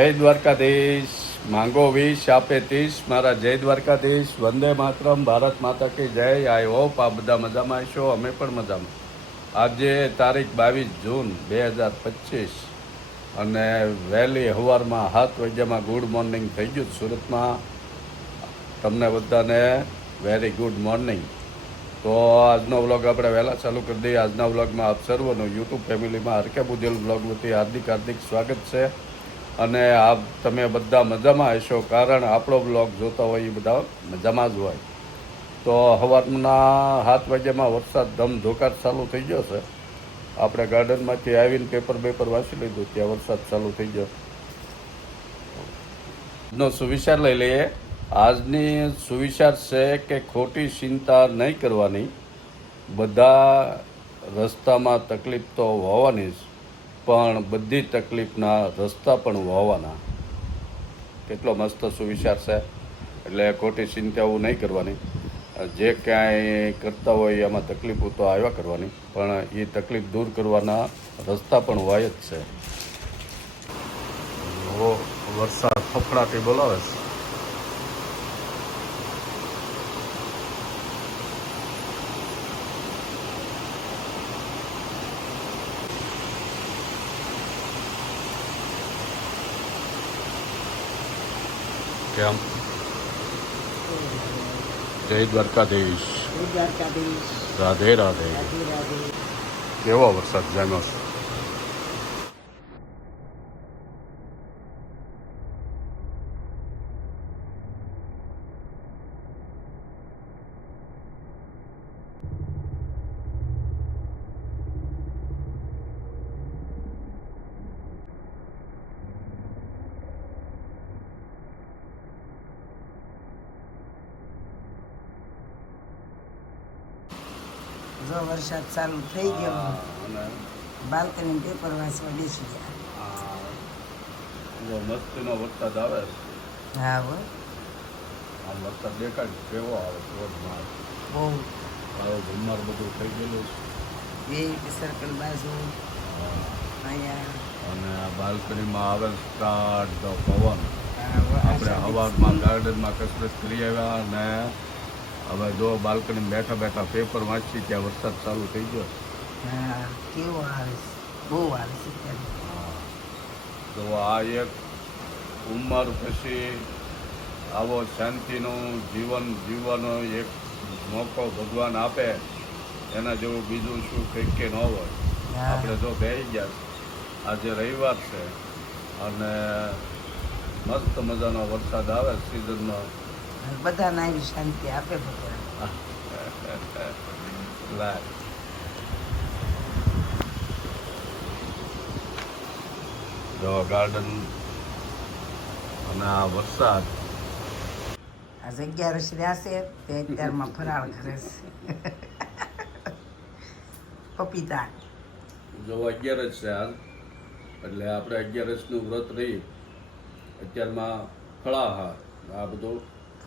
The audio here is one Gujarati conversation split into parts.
જય દ્વારકાધીશ. માંગો 20 આપે 30. મારા જય દ્વારકાધીશ. વંદે માતરમ. ભારત માતા કી જય. આઈ હોપ આ બધા મજામાં હશો. અમે પણ મજામાં. આજે તારીખ 22 જૂન 2025 અને વહેલી સવારમાં 7 વાગ્યામાં ગુડ મોર્નિંગ થઈ ગયું સુરતમાં. તમને બધાને વેરી ગુડ મોર્નિંગ. તો આજનો વ્લોગ આપણે વહેલા ચાલુ કરી દઈએ. આજના વ્લોગમાં આપ સર્વનું યુટ્યુબ ફેમિલીમાં હરકે બુજેલ વ્લોગ વતી હાર્દિક સ્વાગત છે. અને આપ તમે બધા મજામાં હશો, કારણ આપણો બ્લોગ જોતા હોય એ બધા મજામાં જ હોય. તો સવારના 7 વાગ્યામાં વરસાદ ધમધોકાર ચાલુ થઈ ગયો છે. આપણે ગાર્ડનમાંથી આવીને પેપર વાંચી લીધું, ત્યાં વરસાદ ચાલુ થઈ ગયો. આજનો સુવિચાર લઈ લઈએ. આજની સુવિચાર છે કે ખોટી ચિંતા નહીં કરવાની. બધા રસ્તામાં તકલીફ તો હોવાની જ, પણ બધી તકલીફના રસ્તા પણ હોવાના. કેટલો મસ્ત સુવિચાર છે. એટલે ખોટી ચિંતાઓ નહીં કરવાની. જે કાંઈ કરતા હોય એમાં તકલીફો તો આવ્યા કરવાની, પણ એ તકલીફ દૂર કરવાના રસ્તા પણ હોય જ છે. વરસાદ ફફડાટી બોલાવે છે. કેમ? જય દ્વારકાધીશ. રાધે રાધે. કેવો વરસાદ જામ્યો છે. જો વરસાદ ચાલુ થઈ ગયો, બાલ્કની પેપર વાંચવા બેસી ગયા. મસ્તીનો વરસાદ આવે. હા હો, આમ વરસાદ દેખાય કેવો આવે. રોડમાં બહુ આવો ઘુમ્માર બધું થઈ ગયેલું છે. બે સર્કલ બાજુ અહીંયા અને આ બાલ્કનીમાં આવેલ સ્ટાર્ટ પવન. આપણે આપણે સવારમાં ગાર્ડનમાં કસરત કરી આવ્યા અને હવે જો બાલ્કની બેઠા પેપર વાંચી ત્યાં વરસાદ ચાલુ થઈ ગયો. હા, કેવો આવે છે, બહુ આવે છે ત્યારે. તો આ એક ઉંમર પછી આવો શાંતિનું જીવન જીવવાનો એક મોકો ભગવાન આપે, એના જેવું બીજું શું કંઈક ન હોય. આપણે જો બેસી ગયા, આજે રવિવાર છે અને મસ્ત મજાનો વરસાદ આવે સિઝનમાં. બધાને આવી શાંતિ આપે ભગવાન. જો ગાર્ડન અને આ વરસાદ. આ જગ્યા રહ્યા છે તે અત્યારમાં ફરાળ કરે છે. પપીતા જો 11 છે હાલ, એટલે આપણે 11નું વ્રત રહી. અત્યારમાં ફળાહાર, આ બધું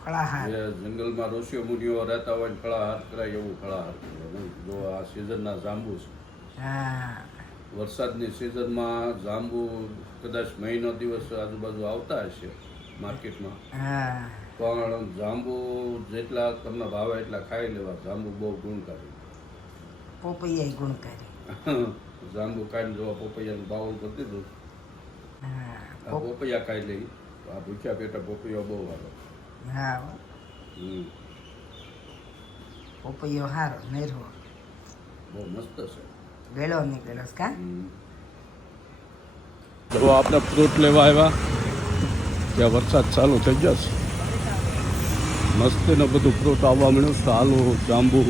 ફળાહાર. જે જંગલમાં ઋષિઓ મુનિઓ રહેતા હોય ને ફળાહાર કરાય એવું ફળાહાર કરવાનું. જો આ સિઝનના જાંબુ છે. હા, વરસાદની સિઝનમાં જાંબુ કદાચ મહિનો દિવસ આજુબાજુ આવતા હશે માર્કેટમાં, હા, પણ જાંબુ જેટલા તમને ભાવે એટલા ખાઈ લેવા. જાંબુ બહુ ગુણકારી. પોપૈયા ગુણકારી. જાંબુ ખાઈને જો પોપૈયાનું બાઉલ કરી દીધું. હા, આ પોપૈયા ખાઈ લઈ. આ ભૂખ્યા પેટે પોપૈયો બહુ સારો. હા, પોપૈયો હારો નેરવો બહુ મસ્ત છે. વેળો નીકળ્યો છે કા. જો આપણે ફ્રૂટ લેવા આવ્યા ત્યાં વરસાદ ચાલુ થઈ ગયો છે. મસ્તીનું બધું ફ્રૂટ આવવા મળ્યું છે. આલુ, જાંબુ.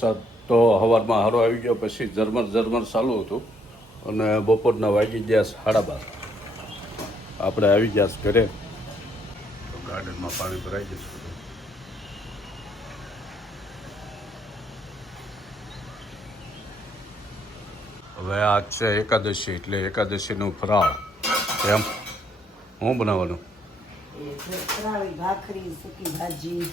વરસાદ તો સવારમાં હારો આવી ગયો, પછી ઝરમર ચાલુ હતું અને બપોરના વાગી ગયા 12:30. આપણે આવી ગયા ઘરે. તો ગાર્ડનમાં પાણી ભરાઈ જશે. હવે આજ છે એકાદશી, એટલે એકાદશીનું ફરાળ. એમ શું બનાવવાનું? ફરાળી ભાખરી, સૂકી ભાજી,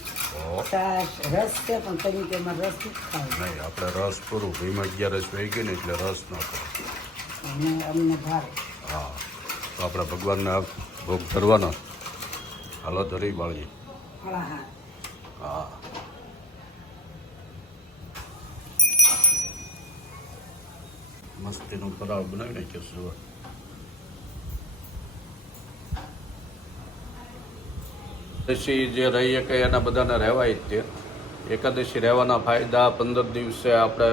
છાશ, રસ છે પણ કરી તેમાં રસ જ ખાય. નહીં, આપણે રસ પૂરું. ભીમ 11 વહી ગઈ ને એટલે રસ ન કરો. અને અમને ભાવે. હા, તો આપણે ભગવાનને ભોગ ધરવાનો. હાલો ધરી વાળીએ. ફળાહાર. હા, મસ્તીનું ફરાળ બનાવી નાખ્યો. એકાદશી જે રહીએ કે એના બધાને રહેવાય જ તે. એકાદશી રહેવાના ફાયદા, 15 દિવસે આપણે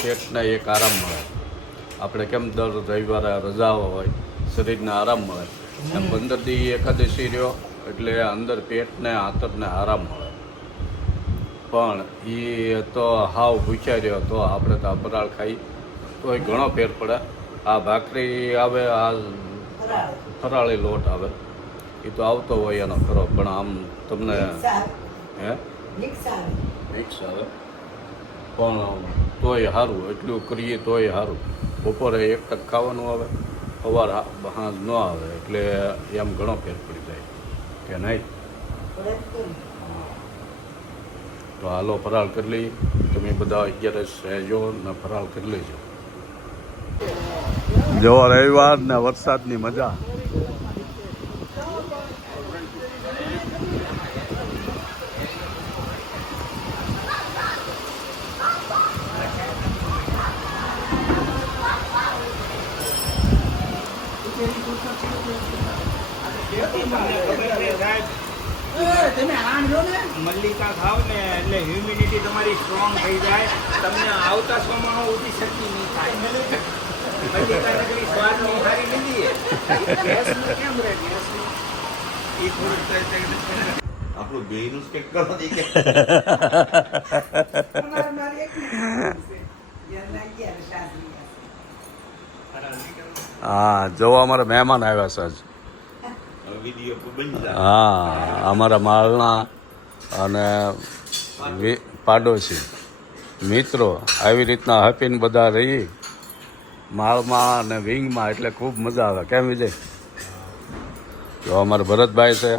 પેટને એક આરામ મળે. આપણે કેમ દર રવિવારે રજાઓ હોય, શરીરને આરામ મળે, એમ 15 દી એકાદશી રહ્યો એટલે અંદર પેટને આંતરને આરામ મળે. પણ એ તો હાવ ભૂખ્યા રહ્યો તો આપણે તો આ ફરાળ ખાઈ તોય ઘણો ફેર પડે. આ ભાખરી આવે, આ ફરાળી લોટ આવે, એ તો આવતો હોય એનો ખરો, પણ આમ તમને હે મિક્સ આવે પણ તોય સારું. એટલું કરીએ તોય સારું. બપોરે એક તક ખાવાનું આવે, સવાર સાંજ ન આવે, એટલે એમ ઘણો ફેર પડી જાય કે નહીં. તો હાલો ફરાળ કરી લઈએ. તમે બધા 11 રહેજો ને ફરાળ કરી લેજો. જો રવિવાર ને વરસાદની મજા. મલ્લિકા ખાવ ને એટલે હ્યુમિનિટી તમારી સ્ટ્રોંગ થઈ જાય. તમને આવતા સોમાં ઉઠી શક્તિ નહીં થાય. મલ્લિકા નકરી સ્વાદ ની સારી નથી. ગેસનું કેમ રહે? ગેસનું એ થોડું આપણું બેયનું સ્ટેક કરો દે કે હા, જો અમારા મહેમાન આવ્યા છે આજ. હા, અમારા માળના અને પાડોશી મિત્રો આવી રીતના હેપીને બધા રહી માળમાં અને વિંગમાં, એટલે ખૂબ મજા આવે. કેમ વિજય? જો અમારા ભરતભાઈ છે,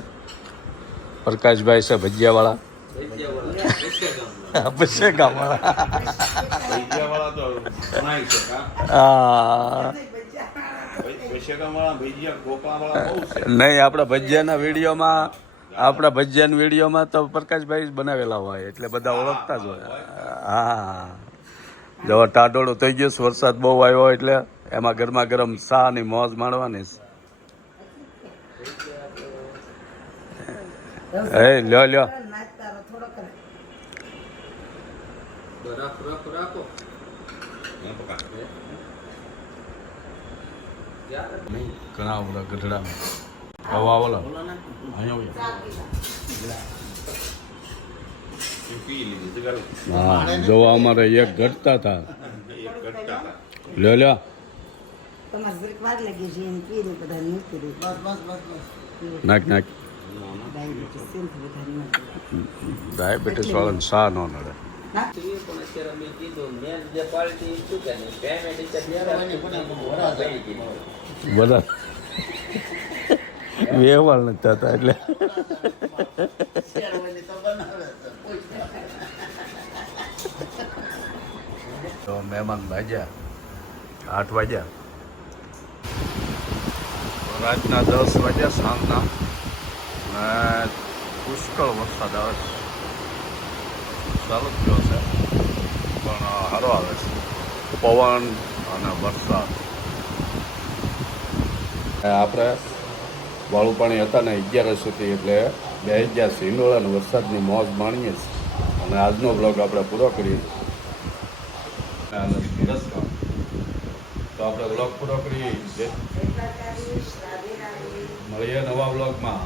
પ્રકાશભાઈ છે ભજીયાવાળા, હા નહીં, આપણા ભજીયાના વિડીયોમાં તો પ્રકાશભાઈ જ બનાવેલા હોય, એટલે બધા ઓળખતા જ હોય. હા, જો ટાઢોળું થઈ ગયું, વરસાદ બહુ આવ્યો એટલે એમાં ગરમા ગરમ ચા ની મોજ માણવાની. લ્યો ઘણા બધા ગઢડા હવા ઓલા હા, જો અમારે એક ઘટતા હતા. લ્યો નાખ ડાયાબિટીસ વાળાને સા ન નડે. બધા વ્યવહાર નથી થતા એટલે તો મહેમાન ભાગ્યા 8 વાગ્યા, રાતના 10 વાગ્યા સાંજના, ને પુષ્કળ વરસાદ આવે છે. ચાલુ જ થયો છે પણ સારો આવે છે, પવન અને વરસાદ. આપણે વાળું પાણી હતા ને 11 સુધી, એટલે 2 ગયા સિંડોળા અને વરસાદની મોજ માણીએ છીએ. અને આજનો બ્લોગ આપણે પૂરો કરીએ. તો આપણે બ્લોગ પૂરો કરીએ છીએ. મળીએ નવા બ્લોગમાં.